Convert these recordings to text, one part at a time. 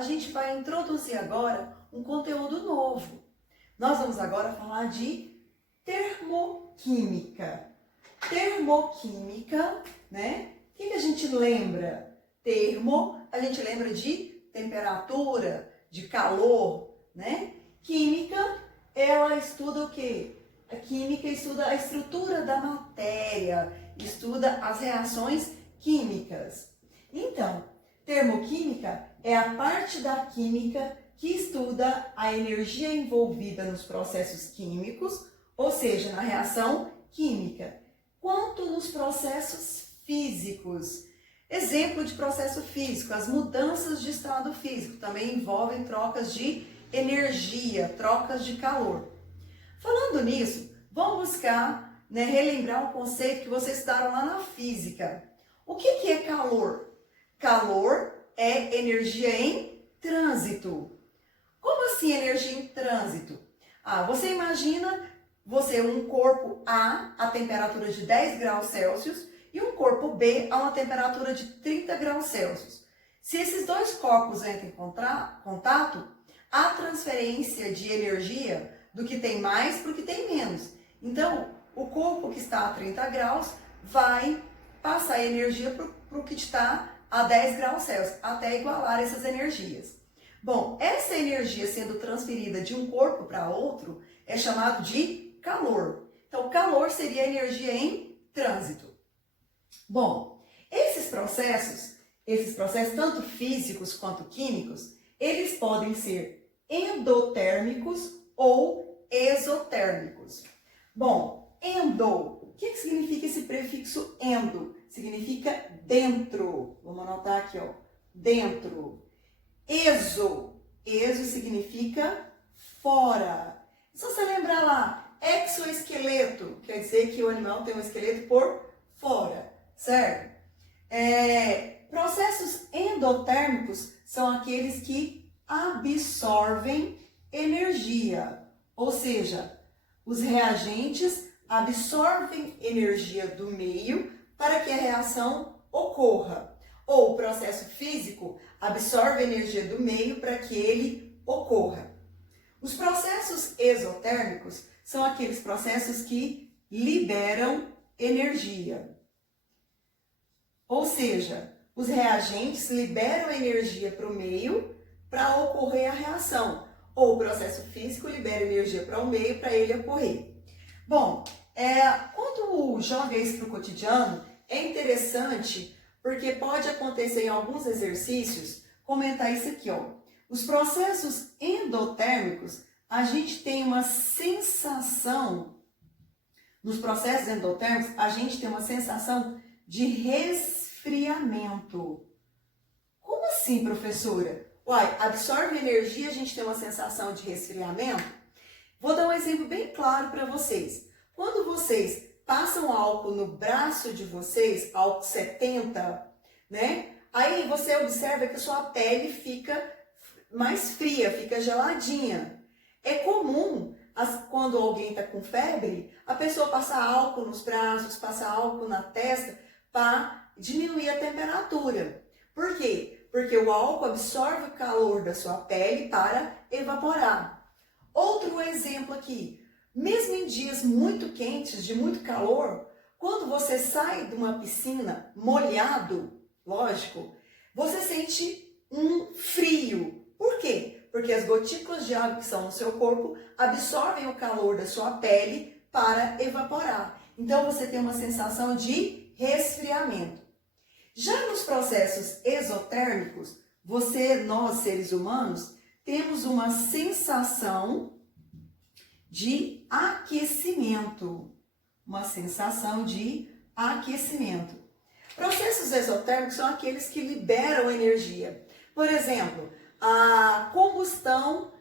a gente vai introduzir agora um conteúdo novo. Nós vamos agora falar de termoquímica. Termoquímica, né? O que a gente lembra? Termo, a gente lembra de temperatura, de calor, né? Química, ela estuda o quê? A química estuda a estrutura da matéria, estuda as reações químicas. Então, termoquímica é a parte da química que estuda a energia envolvida nos processos químicos, ou seja, na reação química, quanto nos processos físicos. Exemplo de processo físico, as mudanças de estado físico também envolvem trocas de energia, trocas de calor. Falando nisso, vamos buscar, relembrar um conceito que vocês estudaram lá na física. O que é calor? Calor é energia em trânsito. Como assim energia em trânsito? Você imagina um corpo A temperatura de 10 graus Celsius e um corpo B a uma temperatura de 30 graus Celsius. Se esses dois corpos entram em contato, há transferência de energia do que tem mais para o que tem menos. Então, o corpo que está a 30 graus vai passar energia para o que está a 10 graus Celsius, até igualar essas energias. Bom, essa energia sendo transferida de um corpo para outro é chamado de calor. Então, calor seria a energia em trânsito. Bom, esses processos, tanto físicos quanto químicos, eles podem ser endotérmicos ou exotérmicos. Bom, endo, o que significa esse prefixo endo? Significa dentro. Vamos anotar aqui, ó, dentro. Exo significa fora. Só você lembrar lá, exoesqueleto, quer dizer que o animal tem um esqueleto por fora, certo? Processos endotérmicos são aqueles que absorvem energia, ou seja, os reagentes absorvem energia do meio para que a reação ocorra. Ou o processo físico absorve energia do meio para que ele ocorra. Os processos exotérmicos são aqueles processos que liberam energia. Ou seja, os reagentes liberam energia para o meio para ocorrer a reação. Ou o processo físico libera energia para o meio para ele ocorrer. Bom, quando joga isso para o cotidiano, é interessante porque pode acontecer em alguns exercícios, comentar isso aqui, ó. Os processos endotérmicos, a gente tem uma sensação, nos processos endotérmicos, a gente tem uma sensação de resfriamento. Como assim, professora? Absorve energia, a gente tem uma sensação de resfriamento? Vou dar um exemplo bem claro para vocês. Quando vocês passam álcool no braço de vocês, álcool 70, né? Aí você observa que a sua pele fica mais fria, fica geladinha. É comum, quando alguém está com febre, a pessoa passar álcool nos braços, passar álcool na testa para diminuir a temperatura. Por quê? Porque o álcool absorve o calor da sua pele para evaporar. Outro exemplo aqui. Mesmo em dias muito quentes, de muito calor, quando você sai de uma piscina molhado, lógico, você sente um frio. Por quê? Porque as gotículas de água que são no seu corpo absorvem o calor da sua pele para evaporar. Então você tem uma sensação de resfriamento. Já nos processos exotérmicos, nós seres humanos, temos uma sensação de aquecimento. Uma sensação de aquecimento. Processos exotérmicos são aqueles que liberam energia. Por exemplo, a combustão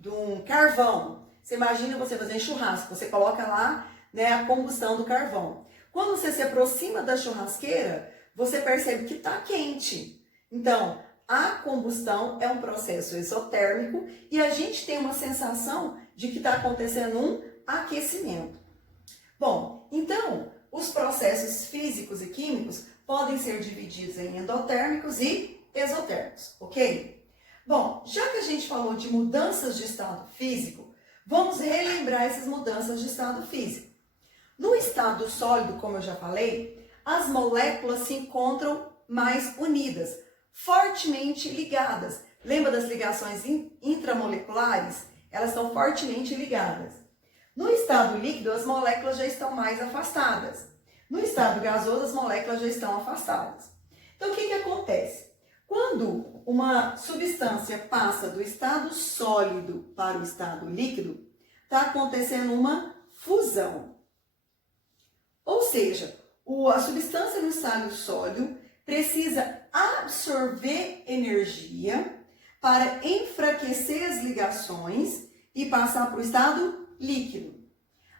de um carvão. Você imagina você fazendo churrasco, você coloca lá a combustão do carvão. Quando você se aproxima da churrasqueira, você percebe que está quente. Então, a combustão é um processo exotérmico e a gente tem uma sensação de que está acontecendo um aquecimento. Bom, então, os processos físicos e químicos podem ser divididos em endotérmicos e exotérmicos, ok? Bom, já que a gente falou de mudanças de estado físico, vamos relembrar essas mudanças de estado físico. No estado sólido, como eu já falei, as moléculas se encontram mais unidas, fortemente ligadas. Lembra das ligações intramoleculares? Elas estão fortemente ligadas. No estado líquido, as moléculas já estão mais afastadas. No estado gasoso, as moléculas já estão afastadas. Então, o que acontece? Quando uma substância passa do estado sólido para o estado líquido, está acontecendo uma fusão. Ou seja, a substância no estado sólido precisa absorver energia para enfraquecer as ligações e passar para o estado líquido.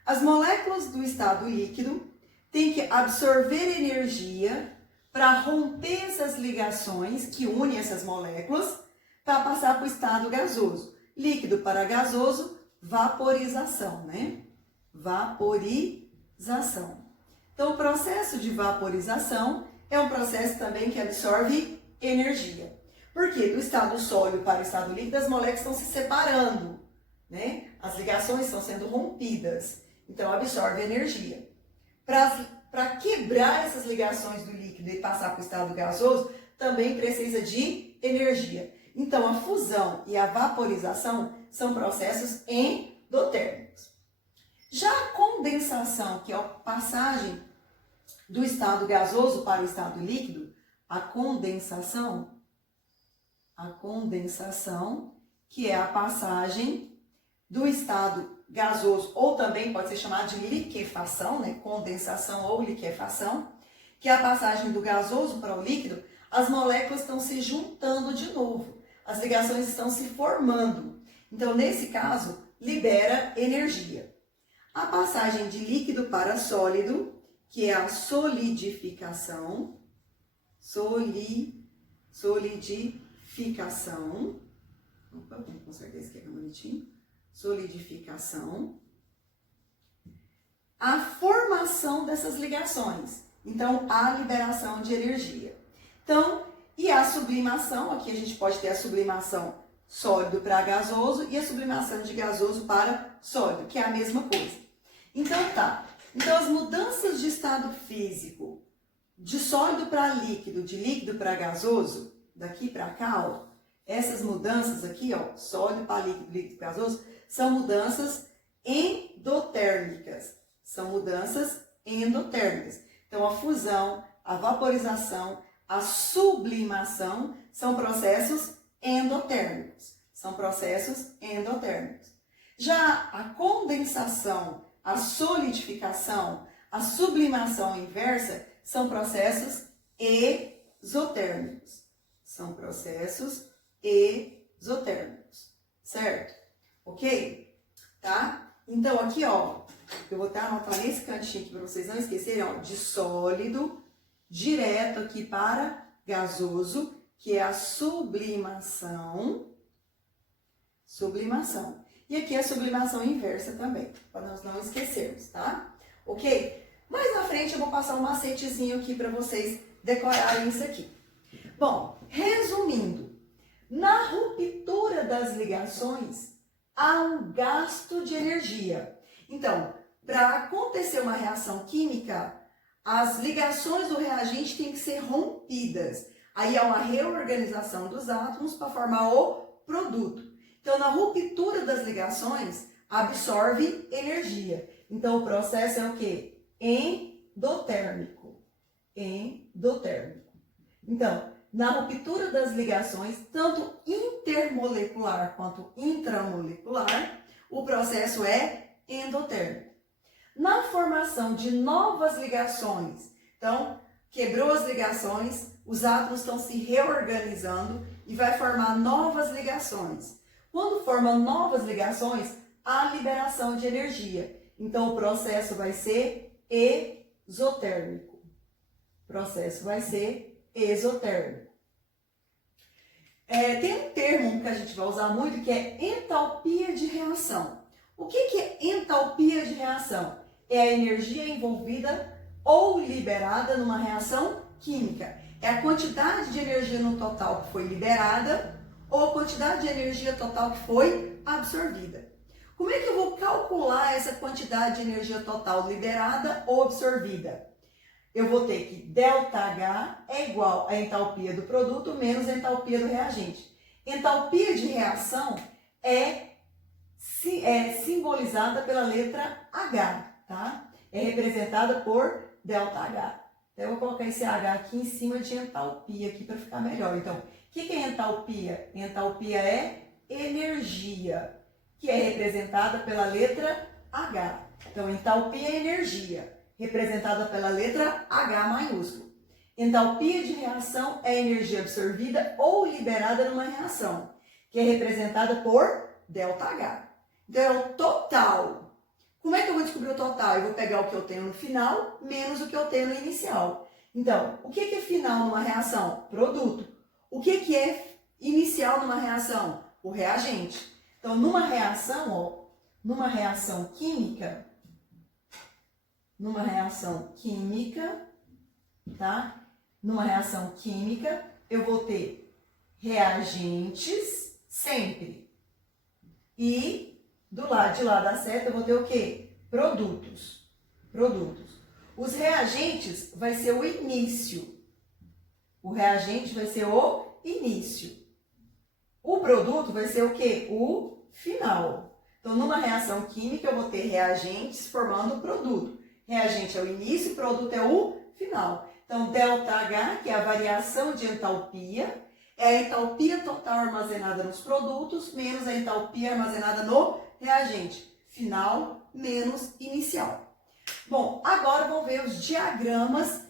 As moléculas do estado líquido têm que absorver energia para romper essas ligações que unem essas moléculas para passar para o estado gasoso. Líquido para gasoso, vaporização, né? Vaporização. Então, o processo de vaporização é um processo também que absorve energia. Porque do estado sólido para o estado líquido, as moléculas estão se separando, né? As ligações estão sendo rompidas, então absorve energia. Para quebrar essas ligações do líquido e passar para o estado gasoso, também precisa de energia. Então, a fusão e a vaporização são processos endotérmicos. Já a condensação, que é a passagem do estado gasoso para o estado líquido, a condensação, que é a passagem do estado gasoso, ou também pode ser chamado de liquefação, né? Condensação ou liquefação, que é a passagem do gasoso para o líquido, as moléculas estão se juntando de novo, as ligações estão se formando. Então, nesse caso, libera energia. A passagem de líquido para sólido, que é a solidificação, solidificação, opa, vamos consertar isso aqui bonitinho, solidificação, a formação dessas ligações, então a liberação de energia. Então, e a sublimação, aqui a gente pode ter a sublimação sólido para gasoso e a sublimação de gasoso para sólido, que é a mesma coisa. Então tá, então as mudanças de estado físico, de sólido para líquido, de líquido para gasoso, daqui para cá, ó, essas mudanças aqui, ó, sólido para líquido, líquido para gasoso, são mudanças endotérmicas. São mudanças endotérmicas. Então, a fusão, a vaporização, a sublimação são processos endotérmicos. São processos endotérmicos. Já a condensação, a solidificação, a sublimação inversa são processos exotérmicos. São processos exotérmicos, certo? Ok? Tá? Então, aqui, ó, eu vou estar anotando nesse cantinho aqui para vocês não esquecerem, ó, de sólido, direto aqui para gasoso, que é a sublimação. Sublimação. E aqui a sublimação inversa também, para nós não esquecermos, tá? Ok? Mais na frente eu vou passar um macetezinho aqui para vocês decorarem isso aqui. Bom, resumindo, na ruptura das ligações, há um gasto de energia. Então, para acontecer uma reação química, as ligações do reagente têm que ser rompidas. Aí há uma reorganização dos átomos para formar o produto. Então, na ruptura das ligações, absorve energia. Então, o processo é o quê? Endotérmico. Endotérmico. Então, na ruptura das ligações, tanto intermolecular quanto intramolecular, o processo é endotérmico. Na formação de novas ligações, então, quebrou as ligações, os átomos estão se reorganizando e vai formar novas ligações. Quando formam novas ligações, há liberação de energia. Então, o processo vai ser exotérmico. O processo vai ser exotérmico. Tem um termo que a gente vai usar muito que é entalpia de reação. O que é entalpia de reação? É a energia envolvida ou liberada numa reação química. É a quantidade de energia no total que foi liberada ou a quantidade de energia total que foi absorvida. Como é que eu vou calcular essa quantidade de energia total liberada ou absorvida? Eu vou ter que ΔH é igual à entalpia do produto menos a entalpia do reagente. Entalpia de reação é simbolizada pela letra H, tá? É representada por ΔH. Então, eu vou colocar esse H aqui em cima de entalpia aqui para ficar melhor. Então, o que é entalpia? Entalpia é energia, que é representada pela letra H. Então, entalpia é energia, representada pela letra H maiúsculo. Entalpia de reação é energia absorvida ou liberada numa reação, que é representada por ΔH. Então, é o total. Como é que eu vou descobrir o total? Eu vou pegar o que eu tenho no final menos o que eu tenho no inicial. Então, o que é final numa reação? Produto. O que é inicial numa reação? O reagente. Então, numa reação química, tá? Numa reação química, eu vou ter reagentes sempre. E de lá da seta eu vou ter o quê? Produtos. Os reagentes vai ser o início. O reagente vai ser o início. O produto vai ser o quê? O final. Então, numa reação química, eu vou ter reagentes formando o produto. Reagente é o início, produto é o final. Então, ΔH, que é a variação de entalpia, é a entalpia total armazenada nos produtos menos a entalpia armazenada no reagente. Final menos inicial. Bom, agora vamos ver os diagramas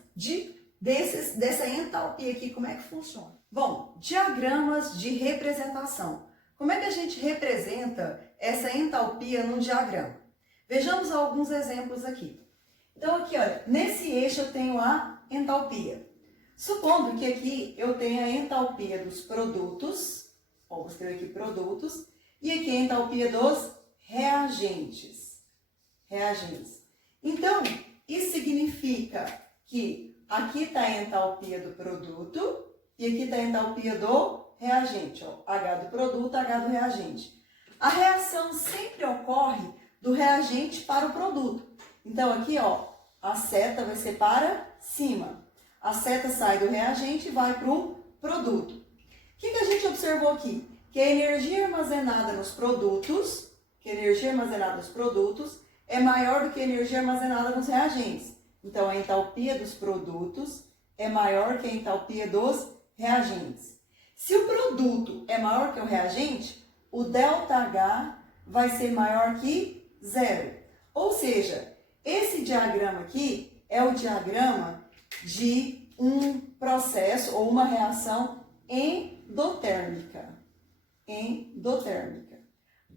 dessa entalpia aqui, como é que funciona. Bom, diagramas de representação. Como é que a gente representa essa entalpia num diagrama? Vejamos alguns exemplos aqui. Então, aqui, olha, nesse eixo eu tenho a entalpia. Supondo que aqui eu tenha a entalpia dos produtos, vou escrever aqui produtos, e aqui a entalpia dos reagentes. Então, isso significa que aqui está a entalpia do produto e aqui está a entalpia do reagente. Ó, H do produto, H do reagente. A reação sempre ocorre do reagente para o produto. Então, aqui, ó, a seta vai ser para cima. A seta sai do reagente e vai para o produto. O que a gente observou aqui? Que a energia armazenada nos produtos, é maior do que a energia armazenada nos reagentes. Então, a entalpia dos produtos é maior que a entalpia dos reagentes. Se o produto é maior que o reagente, o ΔH vai ser maior que zero. Ou seja, esse diagrama aqui é o diagrama de um processo ou uma reação endotérmica.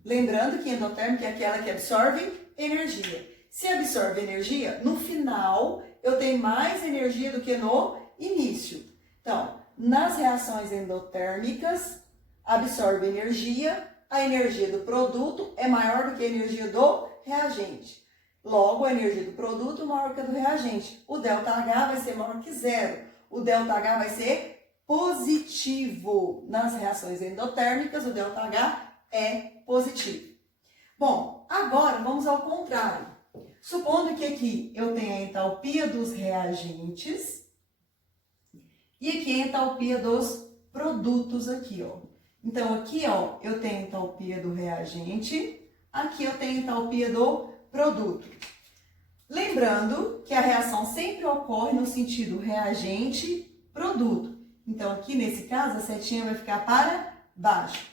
Lembrando que endotérmica é aquela que absorve energia. Se absorve energia, no final eu tenho mais energia do que no início. Então, nas reações endotérmicas, absorve energia, a energia do produto é maior do que a energia do reagente. Logo, a energia do produto é maior que a do reagente. O ΔH vai ser maior que zero. O ΔH vai ser positivo. Nas reações endotérmicas, o ΔH é positivo. Bom, agora vamos ao contrário. Supondo que aqui eu tenha a entalpia dos reagentes e aqui a entalpia dos produtos aqui, ó. Então, aqui, ó, eu tenho a entalpia do reagente, aqui eu tenho a entalpia do produto. Lembrando que a reação sempre ocorre no sentido reagente-produto. Então, aqui nesse caso, a setinha vai ficar para baixo.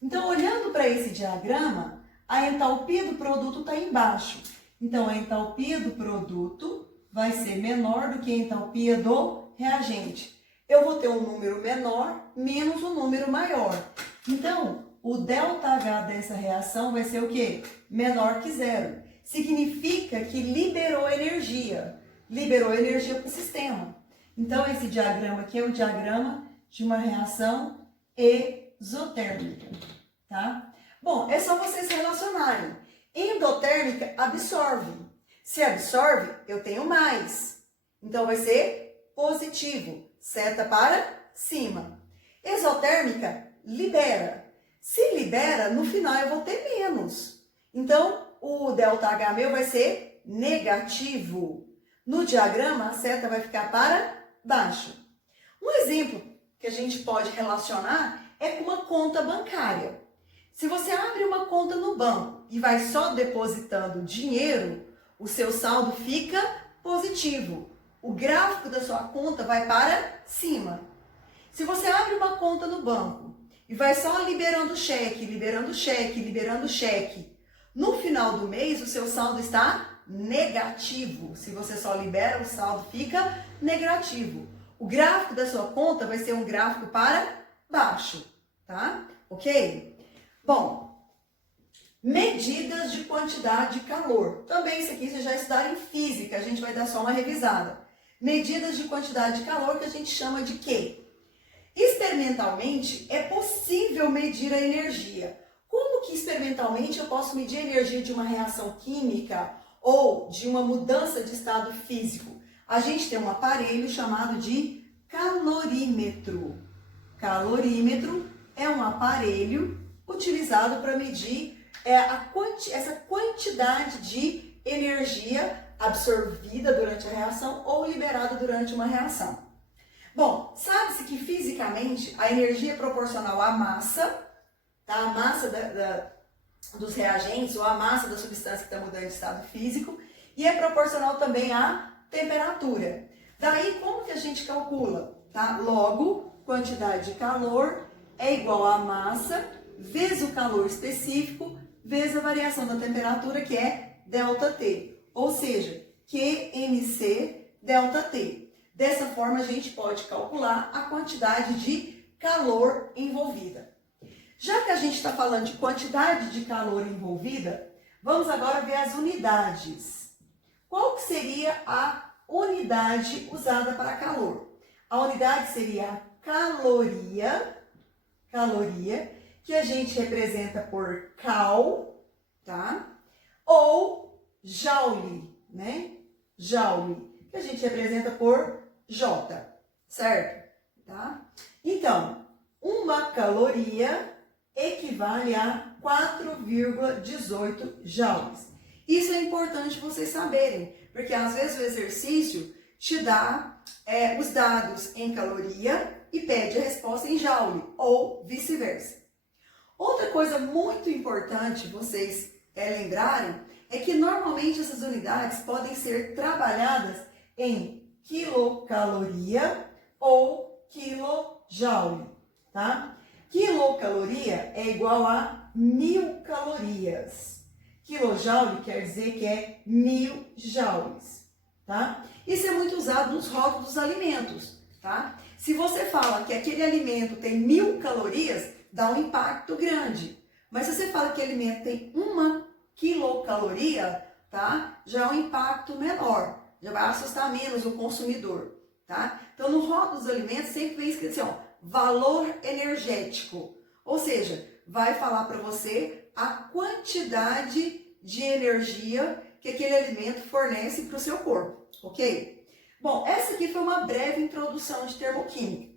Então, olhando para esse diagrama, a entalpia do produto está embaixo. Então, a entalpia do produto vai ser menor do que a entalpia do reagente. Eu vou ter um número menor menos um número maior. Então, o ΔH dessa reação vai ser o quê? Menor que zero. Significa que liberou energia para o sistema. Então, esse diagrama aqui é um diagrama de uma reação exotérmica, tá? Bom, é só vocês relacionarem. Endotérmica absorve. Se absorve, eu tenho mais. Então, vai ser positivo. Seta para cima. Exotérmica, libera. Se libera, no final eu vou ter menos. Então, o ΔH meu vai ser negativo. No diagrama, a seta vai ficar para baixo. Um exemplo que a gente pode relacionar é com uma conta bancária. Se você abre uma conta no banco e vai só depositando dinheiro, o seu saldo fica positivo. O gráfico da sua conta vai para cima. Se você abre uma conta no banco e vai só liberando cheque, liberando cheque, liberando cheque, no final do mês o seu saldo está negativo. Se você só libera, o saldo fica negativo. O gráfico da sua conta vai ser um gráfico para baixo, tá? Ok? Bom, medidas de quantidade de calor. Também isso aqui vocês já estudaram em física, a gente vai dar só uma revisada. Medidas de quantidade de calor que a gente chama de quê? Experimentalmente, é possível medir a energia. Como que experimentalmente eu posso medir a energia de uma reação química ou de uma mudança de estado físico? A gente tem um aparelho chamado de calorímetro. Calorímetro é um aparelho utilizado para medir essa quantidade de energia absorvida durante a reação ou liberada durante uma reação. Bom, sabe-se que fisicamente a energia é proporcional à massa, tá? A massa dos reagentes ou a massa da substância que está mudando de estado físico, e é proporcional também à temperatura. Daí, como que a gente calcula? Tá? Logo, quantidade de calor é igual à massa vezes o calor específico vezes a variação da temperatura, que é ΔT, ou seja, QMC ΔT. Dessa forma, a gente pode calcular a quantidade de calor envolvida. Já que a gente está falando de quantidade de calor envolvida, vamos agora ver as unidades. Qual que seria a unidade usada para calor? A unidade seria a caloria, que a gente representa por cal, tá? Ou joule, né? Joule, que a gente representa por J, certo? Tá? Então, uma caloria equivale a 4,18 joules. Isso é importante vocês saberem, porque às vezes o exercício te dá os dados em caloria e pede a resposta em joule, ou vice-versa. Outra coisa muito importante vocês lembrarem é que normalmente essas unidades podem ser trabalhadas em quilocaloria ou quilojoule, tá? Quilocaloria é igual a 1000 calorias. Quilojoule quer dizer que é 1000 joules, tá? Isso é muito usado nos rótulos dos alimentos, tá? Se você fala que aquele alimento tem 1000 calorias, dá um impacto grande. Mas se você fala que o alimento tem 1 quilocaloria, tá? Já é um impacto menor. Já vai assustar menos o consumidor, tá? Então, no rótulo dos alimentos sempre vem escrito assim, ó, valor energético. Ou seja, vai falar para você a quantidade de energia que aquele alimento fornece para o seu corpo, ok? Bom, essa aqui foi uma breve introdução de termoquímica.